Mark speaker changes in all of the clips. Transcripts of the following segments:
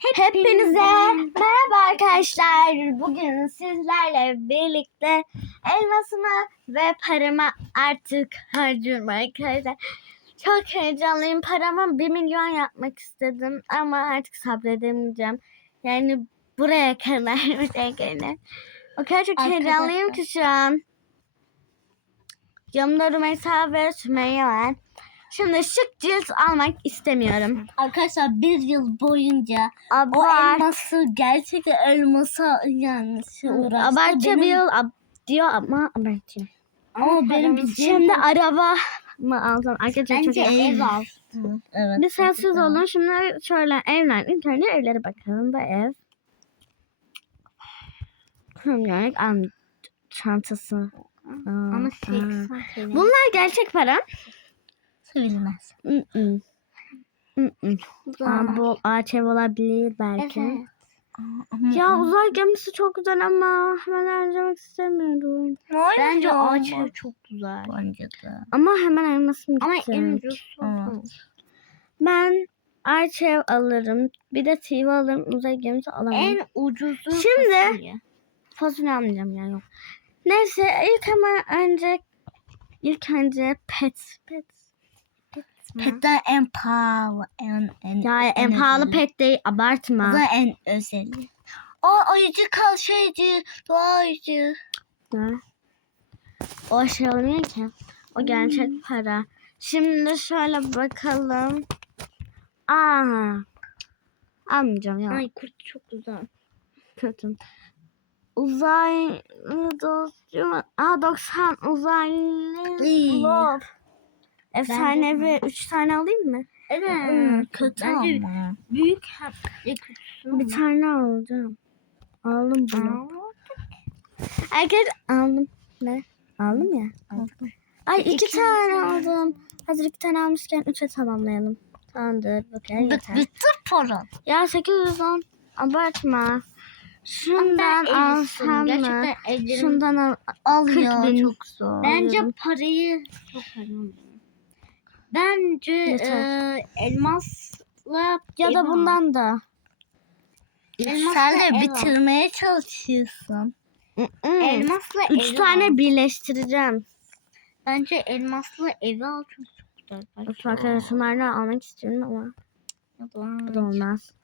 Speaker 1: Hepinize merhaba arkadaşlar. Bugün sizlerle birlikte elmasımı ve paramı artık harcıyorum arkadaşlar. Çok heyecanlıyım. Paramı 1 milyon yapmak istedim ama artık sabredemeyeceğim. Yani buraya kadar buraya kadar. O kadar çok heyecanlıyım ki şu an. Yanımda Rümeysa ve Sümeyye var. Şimdi şık cilt almak istemiyorum.
Speaker 2: Arkadaşlar bir yıl boyunca o
Speaker 1: Abart,
Speaker 2: elması gerçekten elmasa yani şey uğraştı.
Speaker 1: abartıyor
Speaker 2: Benim-
Speaker 1: ab, diyor ama abartıyor.
Speaker 2: Ama benim bir
Speaker 1: Şimdi araba mı alsam? Arkadaşlar çok
Speaker 2: Bence
Speaker 1: iyi.
Speaker 2: ev alsın. Evet.
Speaker 1: Bir sessiz olun. Şimdi şöyle evler. Önce evlere bakalım. Bu ev. Kumyarak am çantası.
Speaker 2: Ama
Speaker 1: aa.
Speaker 2: seviyorum.
Speaker 1: Bunlar gerçek para.
Speaker 2: Sevilmez.
Speaker 1: Mm-mm. Mm-mm. Aa, bu ağaç ev olabilir belki.
Speaker 2: Evet.
Speaker 1: Ya uzay gemisi çok güzel ama hemen harcamak istemiyorum.
Speaker 2: Bence ağaç
Speaker 1: ev
Speaker 2: çok güzel. Bence de.
Speaker 1: Ama hemen elmasım
Speaker 2: Ama en
Speaker 1: Evet. Ben ağaç ev alırım. Bir de TV alırım. Uzay gemisi alamam.
Speaker 2: En ucuzu
Speaker 1: Şimdi-
Speaker 2: fasulye.
Speaker 1: Fasulye almayacağım ya yok. Neyse ilk ama önce ilk önce pet. Pet.
Speaker 2: Petten en pahalı. En, en,
Speaker 1: Ya en pahalı
Speaker 2: özeli.
Speaker 1: pet değil
Speaker 2: O
Speaker 1: abartma.
Speaker 2: da en özeli. O ayıcı kal şeyci. Doğa ayıcı.
Speaker 1: Ne? O şey olmuyor ki. O gerçek
Speaker 2: Hmm.
Speaker 1: para. Şimdi şöyle bakalım. Aa. Almayacağım ya.
Speaker 2: Ay kurt çok güzel.
Speaker 1: Kötü. Uzay dostum. Aa 90 uzaylı
Speaker 2: İyi.
Speaker 1: Blob. Efsanevi 3 tane alayım mı?
Speaker 2: Evet.
Speaker 1: kötü
Speaker 2: Bence
Speaker 1: ama.
Speaker 2: büyük hem de kötüsü.
Speaker 1: Bir tane alacağım. Aldım bunu. Herkes aldım. Ne? Aldım ya. Ay iki,
Speaker 2: İki
Speaker 1: tane aldım. Hazır iki tane almışken üçe tamamlayalım. Tamamdır. Bakayım yeter.
Speaker 2: Bitti para.
Speaker 1: Ya 810. Abartma. Şundan alsam mı? Şundan al.
Speaker 2: al
Speaker 1: 40
Speaker 2: ya çok zor. Bence parayı çok önemli. Bence
Speaker 1: Yeter.
Speaker 2: e, elmasla
Speaker 1: Ya da bundan da.
Speaker 2: Elmasla
Speaker 1: Sen de
Speaker 2: al.
Speaker 1: bitirmeye çalışıyorsun.
Speaker 2: elmasla
Speaker 1: Üç
Speaker 2: evi
Speaker 1: tane
Speaker 2: al.
Speaker 1: birleştireceğim.
Speaker 2: Bence elmasla evi al çok güzel.
Speaker 1: Arkadaşlar şunlardan almak istiyorum ama bu da olmaz.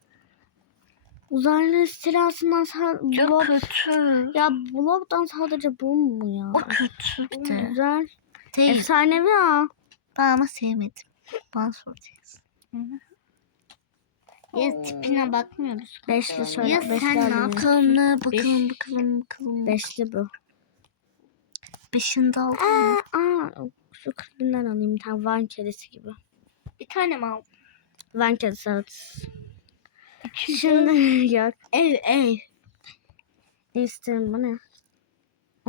Speaker 1: Uzaylı istilasından sadece
Speaker 2: Çok
Speaker 1: blob.
Speaker 2: kötü.
Speaker 1: Ya blobdan sadece bu mu ya?
Speaker 2: O kötü.
Speaker 1: Güzel.
Speaker 2: Değil.
Speaker 1: Efsanevi ya.
Speaker 2: Ben ama sevmedim. Bana soracaksın. Ya tipine bakmıyoruz.
Speaker 1: Beşli şöyle.
Speaker 2: Ya
Speaker 1: beşli
Speaker 2: sen ne yapıyorsun?
Speaker 1: ne?
Speaker 2: Bakalım bakalım bakalım.
Speaker 1: Beşli bu.
Speaker 2: Beşinde aldın
Speaker 1: Aa,
Speaker 2: mı?
Speaker 1: aa, şu 40 binden alayım bir tane van kedisi gibi.
Speaker 2: Bir tane mi aldın?
Speaker 1: Van kedisi evet. Şimdi yok.
Speaker 2: Ev ev.
Speaker 1: İsterim bu ne?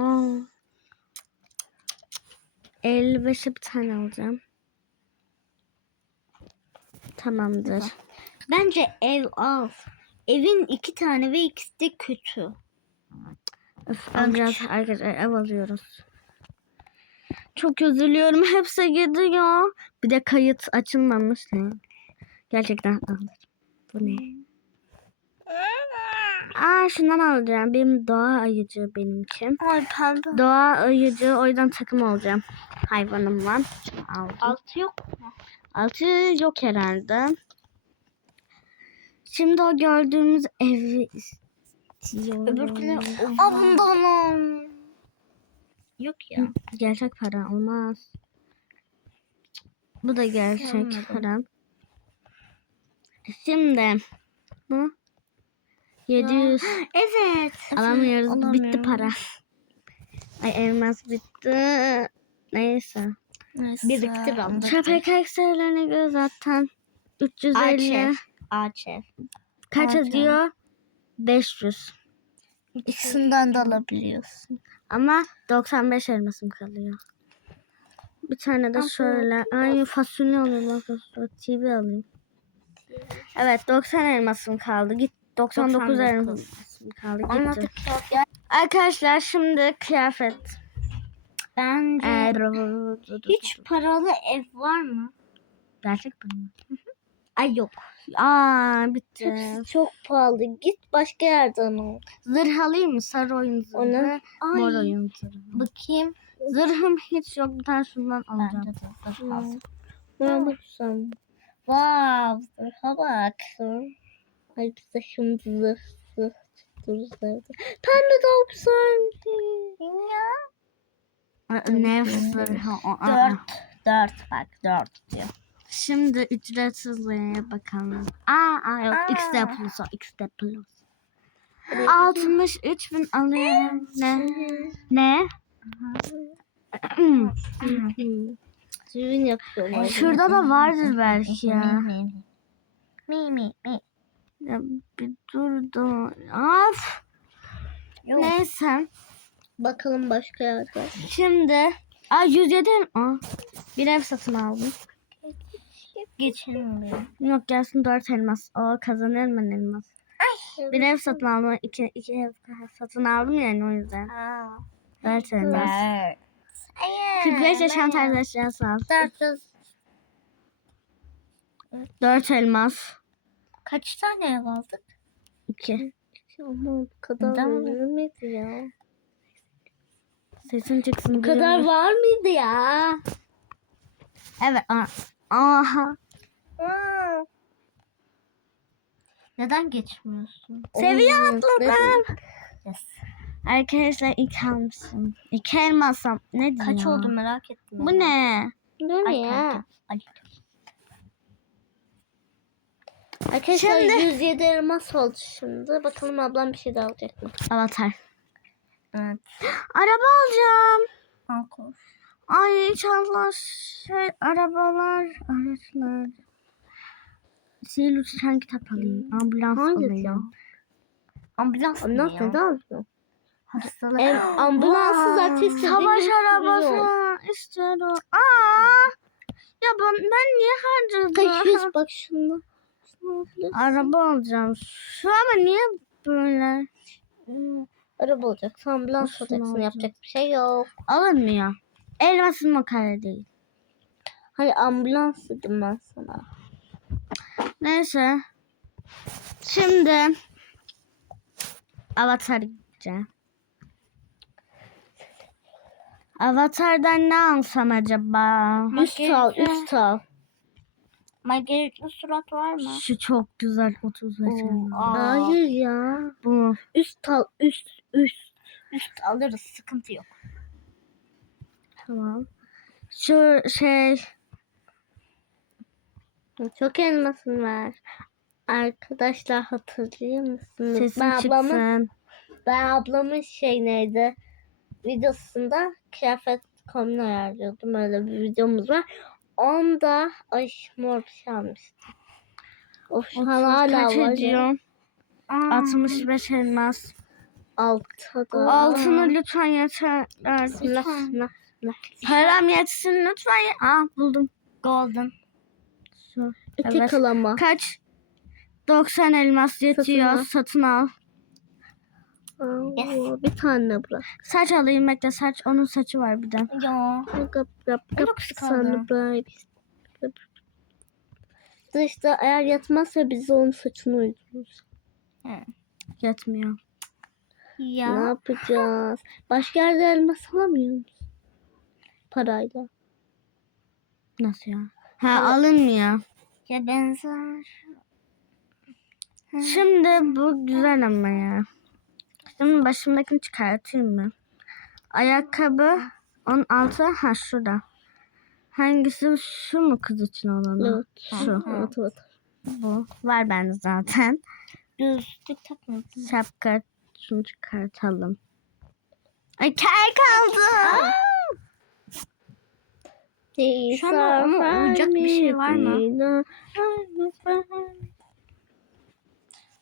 Speaker 1: Aa. 55'e bir tane alacağım. Tamamdır.
Speaker 2: Bence ev al. Evin iki tane ve ikisi de kötü.
Speaker 1: Öf, biraz arkadaşlar ev alıyoruz. Çok üzülüyorum. Hepsi gidiyor. Bir de kayıt açılmamış. Gerçekten aldım. Bu ne? Aa şundan alacağım. Benim doğa ayıcı benimki.
Speaker 2: Ay pembe.
Speaker 1: Doğa ayıcı o yüzden takım olacağım. Hayvanım var. Aldım.
Speaker 2: Altı yok.
Speaker 1: Altı yok herhalde. Şimdi o gördüğümüz evi istiyorum.
Speaker 2: Öbürküne Aa bundan al. Yok ya.
Speaker 1: Gerçek para olmaz. Bu da gerçek
Speaker 2: Anladım.
Speaker 1: para. Şimdi bu 700
Speaker 2: Evet.
Speaker 1: alamıyoruz. Bitti
Speaker 2: alamıyorum.
Speaker 1: para. Ay elmas bitti. Neyse.
Speaker 2: Biriktir al.
Speaker 1: Köpek ekserlerine göre zaten
Speaker 2: Ağaç
Speaker 1: 350.
Speaker 2: ev. Ağaç ev.
Speaker 1: Kaç
Speaker 2: Ağaç
Speaker 1: ediyor? 500.
Speaker 2: İkisinden de alabiliyorsun.
Speaker 1: Ama 95 elmasım kalıyor. Bir tane de şöyle. Ay fasulye alayım. TV alayım. Evet 90 elmasım kaldı. Git 99
Speaker 2: 99.
Speaker 1: elmasım kaldı. Arkadaşlar şimdi kıyafet.
Speaker 2: Bence
Speaker 1: Ee,
Speaker 2: hiç paralı ev var mı?
Speaker 1: Gerçek para mı?
Speaker 2: Ay yok.
Speaker 1: Aa bitti.
Speaker 3: Hepsi çok pahalı. Git başka yerden al.
Speaker 1: Zırh alayım mı? Sarı oyun zırhı.
Speaker 3: Onu-
Speaker 1: Mor oyun zırhı.
Speaker 3: Bakayım.
Speaker 1: Zırhım hiç yok. Bir tane şundan alacağım.
Speaker 3: Hmm. Ne baksam? Wow, zırha bak. Ay bize şimdi zırh zırh çıktırırlardı. Pembe de güzeldi. Ya.
Speaker 1: Aa, Ne zırhı o? Aa.
Speaker 3: Dört. Dört bak dört diyor.
Speaker 1: Şimdi ücretsizliğe bakalım. Aa, aa yok.
Speaker 3: Aa.
Speaker 1: XD plus o. XD plus. 63 bin alıyorum. Ne? Ne?
Speaker 3: Düğün yapıyorlar.
Speaker 1: Şurada da vardır belki ya.
Speaker 3: Mi mi mi.
Speaker 1: Ya bir dur da. Of.
Speaker 3: Yok.
Speaker 1: Neyse.
Speaker 3: Bakalım başka yerde.
Speaker 1: Şimdi. Aa 107. Aa, bir ev satın aldım.
Speaker 3: Geçelim bir.
Speaker 1: Yok gelsin 4 elmas. O kazanıyorum ben elmas. Bir ev satın aldım. iki, iki ev satın aldım yani o yüzden.
Speaker 3: Aa.
Speaker 1: 4 elmas.
Speaker 3: Evet.
Speaker 1: 45 yaşan arkadaşlar sağ ol.
Speaker 3: Dört yüz.
Speaker 1: 4 elmas.
Speaker 3: Kaç tane ev aldık?
Speaker 1: 2.
Speaker 3: Ama bu kadar
Speaker 1: Neden?
Speaker 3: var mıydı ya?
Speaker 1: Sesin çıksın.
Speaker 3: Bu kadar
Speaker 1: diye.
Speaker 3: var mıydı ya?
Speaker 1: Evet. aa. Aha.
Speaker 3: Neden geçmiyorsun?
Speaker 1: Seviye atladım.
Speaker 3: Yes.
Speaker 1: Arkadaşlar ilk almışım. İki elmasam. Ne diyor?
Speaker 3: Kaç oldu merak ettim.
Speaker 1: Bu ne?
Speaker 3: Bu
Speaker 1: Ay,
Speaker 3: ya? Arkadaşlar
Speaker 1: Şimdi-
Speaker 3: 107 elmas oldu şimdi. Bakalım ablam bir şey daha alacak mı?
Speaker 1: Avatar.
Speaker 3: Evet.
Speaker 1: Araba alacağım.
Speaker 3: Al
Speaker 1: Ay inşallah şey arabalar, araçlar. Sihirli uçan kitap alayım. Ambulans
Speaker 3: Hangisi?
Speaker 1: alayım.
Speaker 3: Ambulans mı
Speaker 1: Ambulans neden
Speaker 3: aldın? Hastalık. Ev, ambulansı zaten
Speaker 1: Savaş arabası istiyorum. Aa! Ya ben, ben niye harcadım?
Speaker 3: Kaç yüz bak şunu.
Speaker 1: Araba alacağım. Şu ama niye böyle
Speaker 3: Hmm, Araba
Speaker 1: Olsun,
Speaker 3: olacaksın.
Speaker 1: olsun.
Speaker 3: Yapacak bir şey yok.
Speaker 1: alınmıyor? Elmasın makale değil.
Speaker 3: Hayır ambulans dedim ben sana.
Speaker 1: Neyse. Şimdi Avatar gideceğim. Avatar'dan ne alsam acaba?
Speaker 3: Üst al, üst al.
Speaker 1: Margaret'li surat var mı? Şu çok güzel 35 elma.
Speaker 3: Hayır ya.
Speaker 1: Bu.
Speaker 3: Üst al, üst, üst. Üst alırız, sıkıntı yok.
Speaker 1: Tamam. Şu şey
Speaker 3: Çok elmasın var. Arkadaşlar hatırlıyor musunuz?
Speaker 1: sesin
Speaker 3: ben ablamın,
Speaker 1: çıksın.
Speaker 3: ben ablamın şey neydi? Videosunda kıyafet kombin ayarlıyordum. Öyle bir videomuz var. Onda ay mor bir şey almıştım. Of hala
Speaker 1: Kaç
Speaker 3: var.
Speaker 1: ediyor? 65 elmas.
Speaker 3: Altıda.
Speaker 1: Altını lütfen yeter.
Speaker 3: Bismillah, bismillah.
Speaker 1: Param yetsin lütfen. ye- Aa buldum.
Speaker 3: Golden.
Speaker 1: Şu.
Speaker 3: İki
Speaker 1: Evet.
Speaker 3: kalama.
Speaker 1: Kaç? 90 elmas yetiyor.
Speaker 3: al.
Speaker 1: Satın al.
Speaker 3: Aa, Bir tane bırak.
Speaker 1: Saç alayım bekle. Saç onun saçı var bir de.
Speaker 3: Ya. Yap yap yap. Sana bırak. İşte eğer yatmazsa biz de onun saçını uydururuz.
Speaker 1: Yetmiyor.
Speaker 3: Ne yapacağız? Başka yerde elmas alamıyor musun? Parayla.
Speaker 1: Nasıl ya? Ha alınmıyor.
Speaker 3: Ya benzer.
Speaker 1: Şimdi bu güzel ama ya. Şimdi başımdakini çıkartayım mı? Ayakkabı 16 ha şurada. Hangisi şu mu kız için olanı?
Speaker 3: Evet.
Speaker 1: Şu.
Speaker 3: Evet evet.
Speaker 1: Bu. Var bende zaten.
Speaker 3: Gözlük takmadın.
Speaker 1: Şapka şunu çıkartalım. Ay kel kaldı.
Speaker 3: Şu
Speaker 1: ama uyacak bir şey var mı?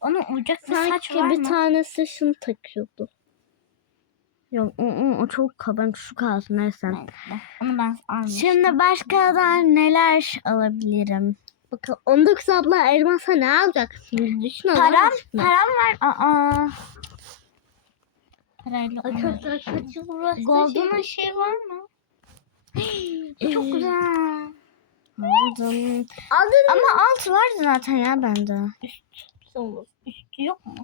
Speaker 3: Onun uyacak bir saç
Speaker 1: Sanki
Speaker 3: var
Speaker 1: bir
Speaker 3: mı?
Speaker 1: tanesi şunu takıyordu. Yok o, o, o çok kabarık şu kalsın neyse.
Speaker 3: Onu ben almıştım.
Speaker 1: Şimdi başkadan neler alabilirim?
Speaker 3: Bakın 19 abla elmasa ne alacaksın? Düşün
Speaker 1: Param,
Speaker 3: aşkına.
Speaker 1: param var. Aa.
Speaker 3: Parayla
Speaker 1: Arkadaşlar kaçı burası?
Speaker 3: Golden'ın şey var mı?
Speaker 1: Çok güzel. Aldım.
Speaker 3: Aldın
Speaker 1: Ama alt vardı zaten ya bende.
Speaker 3: Mı? Üstü yok mu?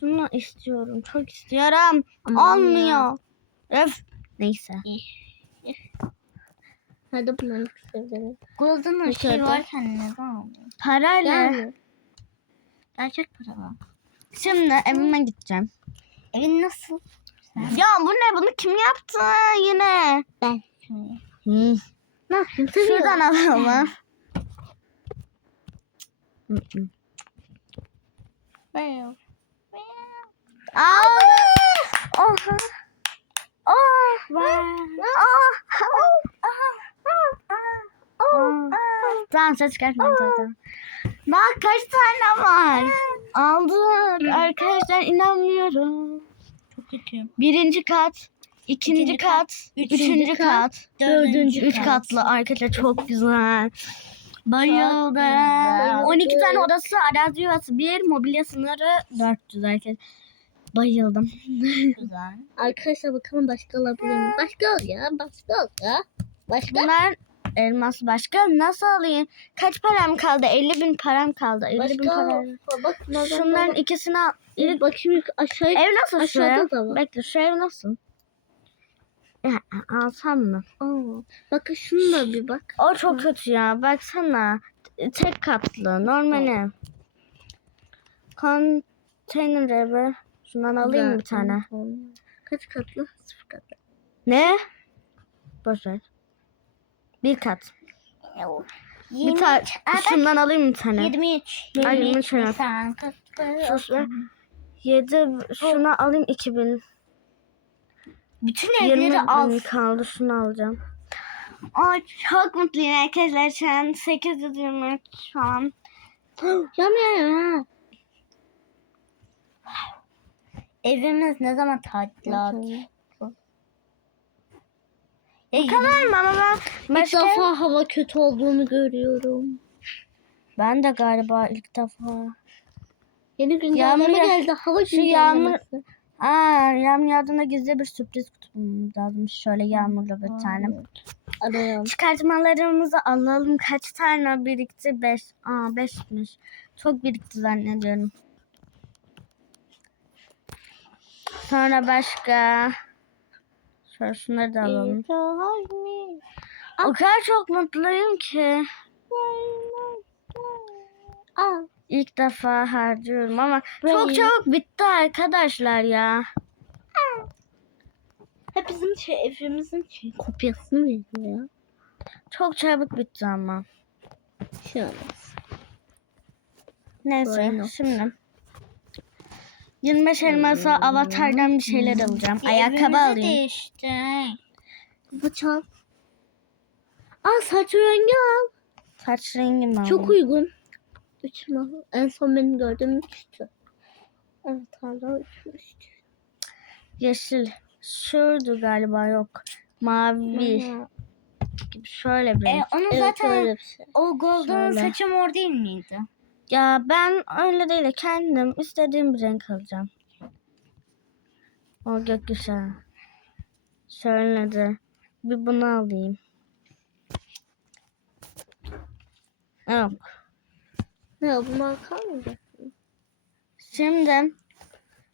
Speaker 1: Şunu istiyorum. Çok istiyorum.
Speaker 3: Ama
Speaker 1: Olmuyor. Öf. Neyse.
Speaker 3: Hadi bunları kısalım. Golden
Speaker 1: Dışarıda.
Speaker 3: varken neden aldın?
Speaker 1: Parayla.
Speaker 3: Yani. Gerçek para var.
Speaker 1: Şimdi evime gideceğim.
Speaker 3: Evin nasıl?
Speaker 1: Ya bu ne? Bunu kim yaptı yine?
Speaker 3: Ben.
Speaker 1: Hı.
Speaker 3: Ne yapayım?
Speaker 1: Şuradan alalım. Hı hı.
Speaker 3: Ben.
Speaker 1: Al. Oha. Oh. Oh. Tamam ses çıkartma zaten. Bak kaç tane var. Aldık. Arkadaşlar inanmıyorum.
Speaker 3: Çok kötü.
Speaker 1: Birinci kat, ikinci
Speaker 3: İkinci
Speaker 1: kat,
Speaker 3: kat,
Speaker 1: üçüncü kat,
Speaker 3: kat, dördüncü
Speaker 1: üç
Speaker 3: kat.
Speaker 1: katlı. Arkadaşlar çok güzel. Bayıldım.
Speaker 3: güzel.
Speaker 1: 12 tane odası, arazi yuvası, bir mobilya sınırı 400 arkadaşlar. Bayıldım.
Speaker 3: Güzel. Arkadaşlar bakalım başka alabilir miyim? Başka al ya. Başka al ya. Başka.
Speaker 1: Bunlar elmas başka. Nasıl alayım? Kaç param kaldı? 50 bin param kaldı. 50 bin
Speaker 3: Başka al.
Speaker 1: param.
Speaker 3: Bak,
Speaker 1: Şunların ikisini al.
Speaker 3: İlk bakayım aşağı.
Speaker 1: Ev nasıl şu
Speaker 3: aşağıda
Speaker 1: ev?
Speaker 3: da var.
Speaker 1: Bekle şu ev nasıl? Alsam mı?
Speaker 3: Aa, bakın şunu da bir bak.
Speaker 1: O çok kötü ya. Baksana. Tek katlı. Normal ev. Konteyner evi. Şundan alayım mı bir tane?
Speaker 3: Kaç katlı? Sıfır katlı.
Speaker 1: Ne? Boş ver. Bir kat. Bir tane. Şundan alayım bir tane.
Speaker 3: 23.
Speaker 1: Ay,
Speaker 3: 23
Speaker 1: 23 evet.
Speaker 3: Nisan katlı.
Speaker 1: Sus be. Yedi. Şunu alayım 2000.
Speaker 3: Bütün
Speaker 1: 20
Speaker 3: evleri al.
Speaker 1: bin kaldı. Şunu alacağım. Ay çok mutluyum arkadaşlar şu an. 823 şu an.
Speaker 3: Yanmıyor ha. Evimiz ne zaman tadilat?
Speaker 1: Bu kadar mı ama ben
Speaker 3: İlk
Speaker 1: başka...
Speaker 3: defa hava kötü olduğunu görüyorum.
Speaker 1: Ben de galiba ilk defa.
Speaker 3: Yeni
Speaker 1: ya-
Speaker 3: geldi. Hava
Speaker 1: Şu yağmur-
Speaker 3: güncellemesi.
Speaker 1: Aa yağmur yağdığında gizli bir sürpriz kutumuz lazım. Şöyle yağmurlu bir tane.
Speaker 3: Arayalım.
Speaker 1: Çıkartmalarımızı alalım. Kaç tane birikti? 5. Aa 5'miş. Çok birikti zannediyorum. Sonra başka. Şöyle şunları da alalım. O kadar çok mutluyum ki.
Speaker 3: Aa,
Speaker 1: İlk defa harcıyorum ama çok
Speaker 3: Burayı-
Speaker 1: çabuk bitti arkadaşlar ya.
Speaker 3: hep bizim şey, evimizin şey, kopyasını veriyor ya.
Speaker 1: Çok çabuk bitti ama.
Speaker 3: Olmaz.
Speaker 1: Neyse
Speaker 3: Bueno.
Speaker 1: şimdi. 25 elmasa avatardan bir şeyler alacağım. Ayakkabı alayım.
Speaker 3: işte. Bu çal. Aa saç rengi al.
Speaker 1: Saç rengi mi
Speaker 3: Çok
Speaker 1: alayım?
Speaker 3: uygun. Üç mü? En son benim gördüğüm üçtü. Evet hala üçmüştü.
Speaker 1: Yeşil. Şurdu galiba yok. Mavi
Speaker 3: Aha.
Speaker 1: gibi şöyle bir.
Speaker 3: E, onun
Speaker 1: Evet,
Speaker 3: zaten
Speaker 1: öyle bir şey.
Speaker 3: o golden
Speaker 1: Şöyle.
Speaker 3: saçı mor değil miydi?
Speaker 1: Ya ben öyle değil de kendim istediğim bir renk alacağım. O gökkuşağı. Şöyle de bir bunu alayım. Yok.
Speaker 3: Ne bunlar kalmayacak.
Speaker 1: Şimdi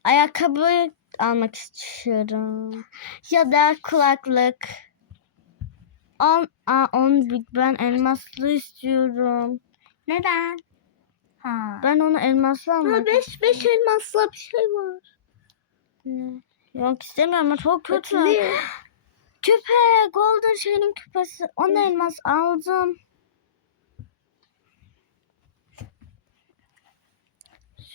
Speaker 1: ayakkabı almak istiyorum. Ya da kulaklık. On, aa, on big ben elmaslı istiyorum.
Speaker 3: Neden? Ha.
Speaker 1: Ben onu elmaslı almak
Speaker 3: Ha beş, beş elmasla bir şey var.
Speaker 1: istiyorum. Yok istemiyorum ama çok kötü.
Speaker 3: Ne?
Speaker 1: Küpe, golden şeyin küpesi. On elmas aldım.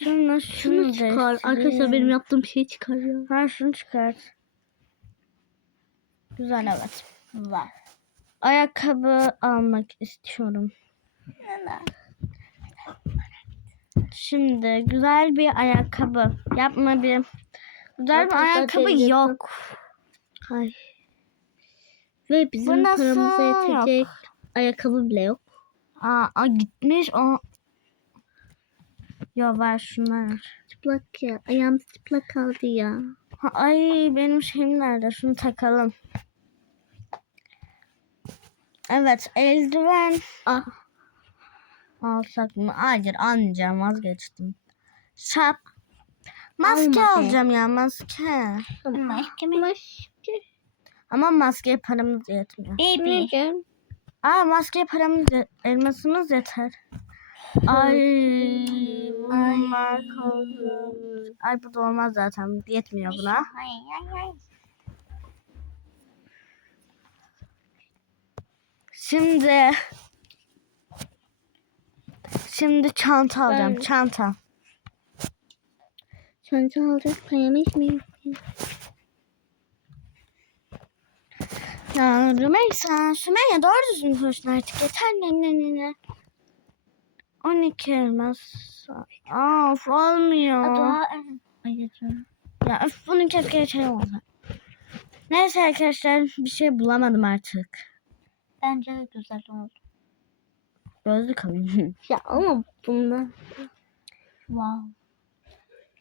Speaker 1: Şunu, şunu,
Speaker 3: Şunu çıkar. Arkadaşlar benim yaptığım şeyi çıkarıyor.
Speaker 1: Ha şunu çıkart. Güzel evet.
Speaker 3: Var.
Speaker 1: Ayakkabı almak istiyorum. Şimdi güzel bir ayakkabı. Yapma bir. Güzel bir ayakkabı yok.
Speaker 3: Ay. Ve bizim
Speaker 1: nasıl
Speaker 3: paramıza
Speaker 1: yok?
Speaker 3: yetecek ayakkabı bile yok.
Speaker 1: Aa, aa, gitmiş o. Ya ver şunlar.
Speaker 3: Çıplak ya. Ayağım çıplak kaldı ya.
Speaker 1: Ha, ay benim şeyim nerede? Şunu takalım. Evet eldiven
Speaker 3: Ah.
Speaker 1: alsak mı? Hayır almayacağım vazgeçtim. Şap. Maske
Speaker 3: Alma be.
Speaker 1: alacağım ya maske.
Speaker 3: Mahkeme.
Speaker 1: Ama maskeye paramız yetmiyor.
Speaker 3: Baby.
Speaker 1: Aa maskeye paramız elmasımız yeter. Ay bunlar kaldı. Ay bu da olmaz zaten yetmiyor buna.
Speaker 3: Ay ay ay.
Speaker 1: Şimdi Şimdi çanta alacağım
Speaker 3: Ben-
Speaker 1: çanta.
Speaker 3: Çanta alacak paramız mı?
Speaker 1: Ya Rümeysa, Sümeyye doğru düzgün konuşun artık yeter ne ne ne ne. 12 elmas. Of olmuyor. Ya öf bunun keşke şey olsa. Neyse arkadaşlar bir şey bulamadım artık.
Speaker 3: Bence güzel oldu.
Speaker 1: Gözlük alayım.
Speaker 3: Ya ama bunda. Wow.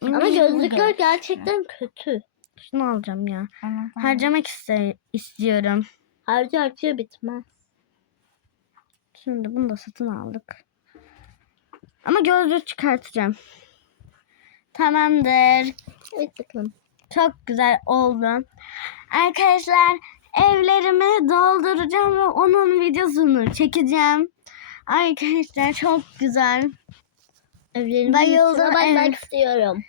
Speaker 3: Ama gözlükler gerçekten kötü.
Speaker 1: Şunu alacağım ya.
Speaker 3: Anladım.
Speaker 1: Harcamak iste istiyorum.
Speaker 3: Harcı harcı bitmez.
Speaker 1: Şimdi bunu da satın aldık. Ama gözlüğü çıkartacağım. Tamamdır.
Speaker 3: Evet bakalım.
Speaker 1: Çok güzel oldu. Arkadaşlar evlerimi dolduracağım ve onun videosunu çekeceğim. Arkadaşlar çok güzel.
Speaker 3: Evlerimin
Speaker 1: Bayıldım,
Speaker 3: bakmak
Speaker 1: evet.
Speaker 3: istiyorum.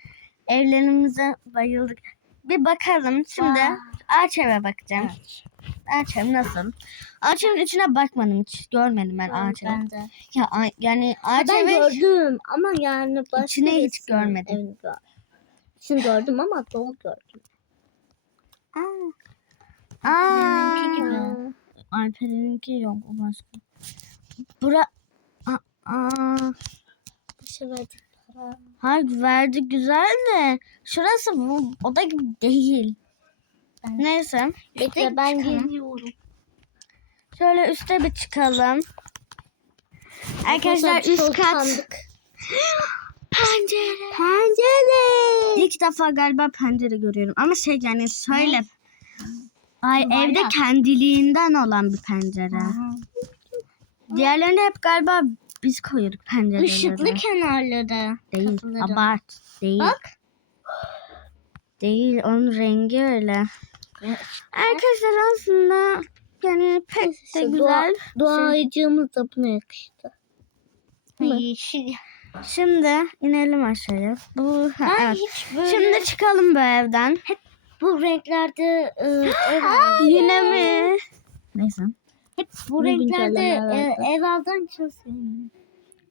Speaker 1: Evlerimize bayıldık. Bir bakalım. Şimdi
Speaker 3: Vay.
Speaker 1: Ağaç eve bakacağım. Ağaç ev nasıl? Ağaç evin içine bakmadım hiç. Görmedim ben ağaç evi.
Speaker 3: Ben de.
Speaker 1: Ya, a- yani ağaç
Speaker 3: ben
Speaker 1: evi
Speaker 3: gördüm ama yani başka
Speaker 1: İçine hiç görmedim.
Speaker 3: gör- İçini gördüm ama dolu gördüm.
Speaker 1: Aa,
Speaker 3: Benimki gibi.
Speaker 1: Alper'inki yok o başka. Bura Aa, aa.
Speaker 3: Bir şey verdik para.
Speaker 1: Hayır verdi güzel de şurası bu oda gibi değil. Neyse
Speaker 3: Bekle ben
Speaker 1: çıkalım.
Speaker 3: geliyorum.
Speaker 1: şöyle üste bir çıkalım. Arkadaşlar üst kat
Speaker 3: sandık.
Speaker 1: pencere.
Speaker 3: Pencere.
Speaker 1: İlk defa galiba pencere görüyorum ama şey yani şöyle Ay
Speaker 3: Var
Speaker 1: evde
Speaker 3: ya.
Speaker 1: kendiliğinden olan bir pencere. Diğerlerini hep galiba biz koyuyorduk pencereleri.
Speaker 3: Işıklı kenarları.
Speaker 1: Değil.
Speaker 3: kapıları.
Speaker 1: Abart. Değil.
Speaker 3: Bak.
Speaker 1: Değil. Onun rengi öyle. Arkadaşlar aslında yani pek de
Speaker 3: İşte
Speaker 1: güzel.
Speaker 3: Dua ağacımız da buna yakıştı.
Speaker 1: Yeşil. Şimdi inelim aşağıya. Bu ha,
Speaker 3: Ben
Speaker 1: evet.
Speaker 3: böyle
Speaker 1: Şimdi çıkalım bu evden.
Speaker 3: bu renklerde e, ev aldım.
Speaker 1: Yine mi? Neyse.
Speaker 3: Hep bu
Speaker 1: Ne
Speaker 3: renklerde e, ev aldım çok sevindim.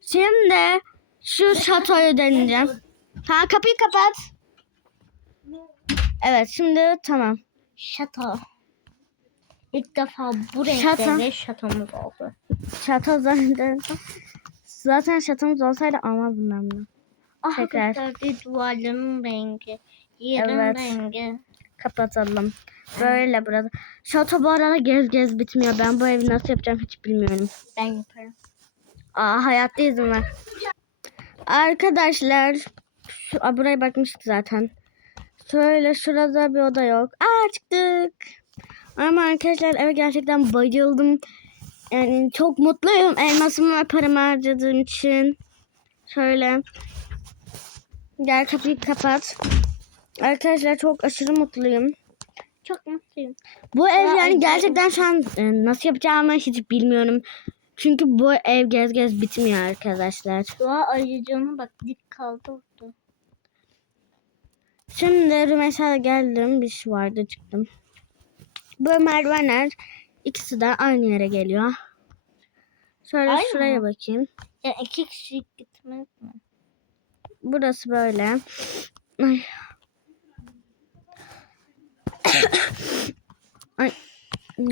Speaker 1: Şimdi şu şatoyu deneyeceğim. Ha kapıyı kapat. Evet şimdi tamam.
Speaker 3: Şato. İlk defa bu renkte
Speaker 1: Şato.
Speaker 3: şatomuz oldu.
Speaker 1: Şato zaten. Zaten şatomuz olsaydı almazdım ben bunu.
Speaker 3: Ah
Speaker 1: Tekrar.
Speaker 3: gösterdiği duvarların rengi. Yerin
Speaker 1: Evet.
Speaker 3: rengi.
Speaker 1: Kapatalım. Böyle burada. Şato bu arada gez gez bitmiyor. Ben bu evi nasıl yapacağım hiç bilmiyorum.
Speaker 3: Ben yaparım.
Speaker 1: Aa hayatta izin ver. Arkadaşlar buraya bakmıştık zaten. Şöyle şurada bir oda yok. Aa çıktık. Ama arkadaşlar eve gerçekten bayıldım. Yani çok mutluyum elmasımı ve paramı harcadığım için. Şöyle. Gel kapıyı kapat. Arkadaşlar çok aşırı mutluyum.
Speaker 3: Çok mutluyum.
Speaker 1: Bu ev yani gerçekten şu an e, nasıl yapacağımı hiç bilmiyorum. Çünkü bu ev gez gez bitmiyor arkadaşlar.
Speaker 3: Dua ayıcığına bak dik kaldı orada.
Speaker 1: Şimdi Rümeysa'ya geldim. Bir şey vardı çıktım. Bu merdivenler ikisi de aynı yere geliyor. Şöyle
Speaker 3: Aynı
Speaker 1: şuraya
Speaker 3: mı?
Speaker 1: bakayım.
Speaker 3: Ya iki kişi gitmez mi?
Speaker 1: Burası böyle. Ay. Ay.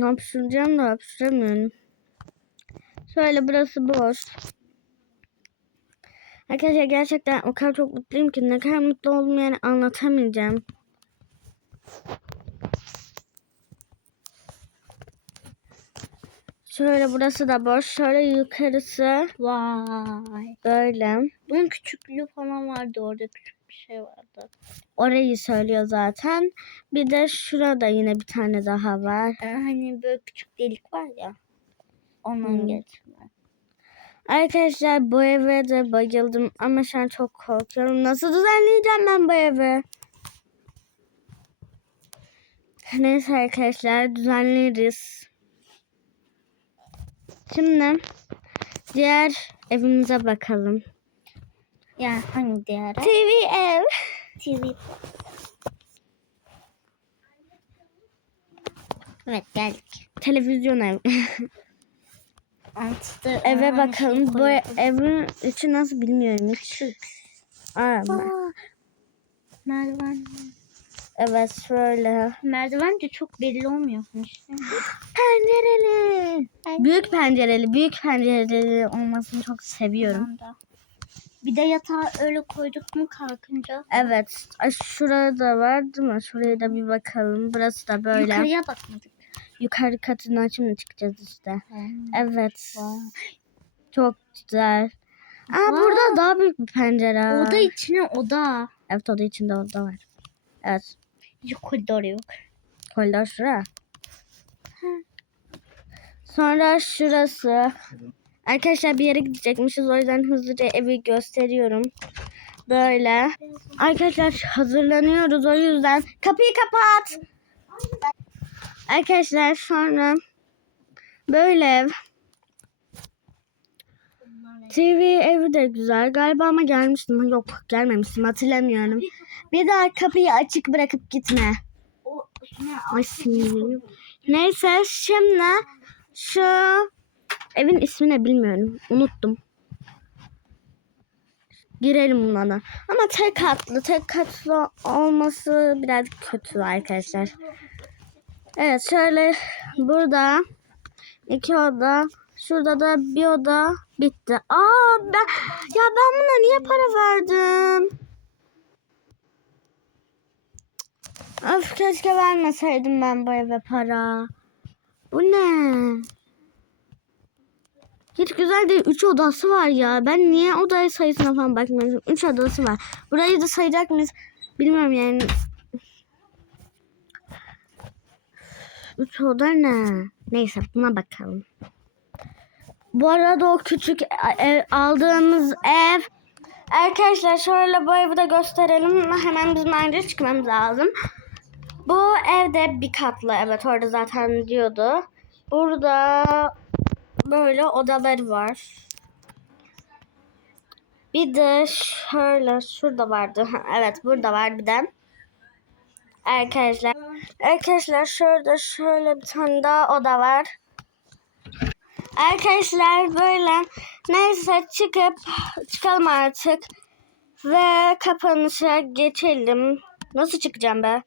Speaker 1: Hapşıracağım da hapşıramıyorum. Şöyle burası boş. Arkadaşlar gerçekten o kadar çok mutluyum ki ne kadar mutlu oldum yani anlatamayacağım. Şöyle burası da boş. Şöyle yukarısı
Speaker 3: Vay.
Speaker 1: böyle.
Speaker 3: Bunun küçüklüğü falan vardı orada küçük bir şey vardı.
Speaker 1: Orayı söylüyor zaten. Bir de şurada yine bir tane daha var.
Speaker 3: Ee, hani böyle küçük delik var ya. Ondan
Speaker 1: Hmm.
Speaker 3: getirme.
Speaker 1: Arkadaşlar bu eve de bayıldım ama şu an çok korkuyorum. Nasıl düzenleyeceğim ben bu evi? Neyse arkadaşlar düzenleriz. Şimdi diğer evimize bakalım.
Speaker 3: Ya hangi diğer?
Speaker 1: TV ev.
Speaker 3: TV. Evet geldik.
Speaker 1: Televizyon ev.
Speaker 3: Altıda
Speaker 1: Eve bakalım. Bu evin içi nasıl bilmiyorum hiç. Aa,
Speaker 3: merdiven.
Speaker 1: evet şöyle.
Speaker 3: Merdiven de çok belli olmuyormuş.
Speaker 1: Pencereli. Büyük pencereli, büyük pencereli olmasını çok seviyorum.
Speaker 3: Bir de yatağı öyle koyduk mu kalkınca.
Speaker 1: Evet. Şurada var değil mi? Şuraya da bir bakalım. Burası da böyle.
Speaker 3: Yukarıya bakmadık.
Speaker 1: Yukarı katından şimdi çıkacağız işte. Evet. Çok güzel. Aa
Speaker 3: Vay.
Speaker 1: burada daha büyük bir pencere.
Speaker 3: Oda içine oda.
Speaker 1: Evet oda içinde oda var. Evet.
Speaker 3: Hiç koridor yok.
Speaker 1: Koridor şura. Sonra şurası. Arkadaşlar bir yere gidecekmişiz. O yüzden hızlıca evi gösteriyorum. Böyle. Arkadaşlar hazırlanıyoruz. O yüzden kapıyı kapat. Arkadaşlar sonra böyle. TV evi de güzel. Galiba ama gelmiştim. Yok gelmemiştim hatırlamıyorum. Bir daha kapıyı açık bırakıp gitme. Ay sinirliyim. Neyse şimdi şu evin ismini bilmiyorum. Unuttum. Girelim buna da. Ama tek katlı. Tek katlı olması biraz kötü arkadaşlar. Evet şöyle burada iki oda. Şurada da bir oda bitti. Aa ben ya ben buna niye para verdim? Of keşke vermeseydim ben bu eve para. Bu ne? Hiç güzel değil. Üç odası var ya. Ben niye odaya sayısına falan bakmıyorum. Üç odası var. Burayı da sayacak mıyız? Bilmiyorum yani. Üç oda ne? Neyse buna bakalım. Bu arada o küçük ev, aldığımız ev Arkadaşlar şöyle bu evi de gösterelim. Hemen bizim önce çıkmamız lazım. Bu evde bir katlı. Evet orada zaten diyordu. Burada böyle odaları var. Bir de şöyle şurada vardı. Evet burada var bir de. Arkadaşlar. Arkadaşlar şurada şöyle bir tane daha oda var. Arkadaşlar böyle neyse çıkıp çıkalım artık ve kapanışa geçelim. Nasıl çıkacağım be?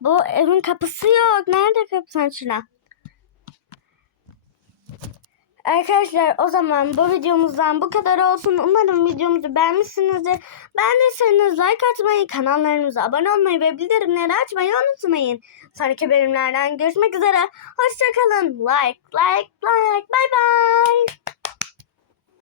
Speaker 1: Bu evin kapısı yok. Nerede kapısı açına? Arkadaşlar o zaman bu videomuzdan bu kadar olsun. Umarım videomuzu beğenmişsinizdir. Beğendiyseniz like atmayı, kanallarımıza abone olmayı ve bildirimleri açmayı unutmayın. Sonraki bölümlerden görüşmek üzere. Hoşçakalın. Like, like, like. Bye bye.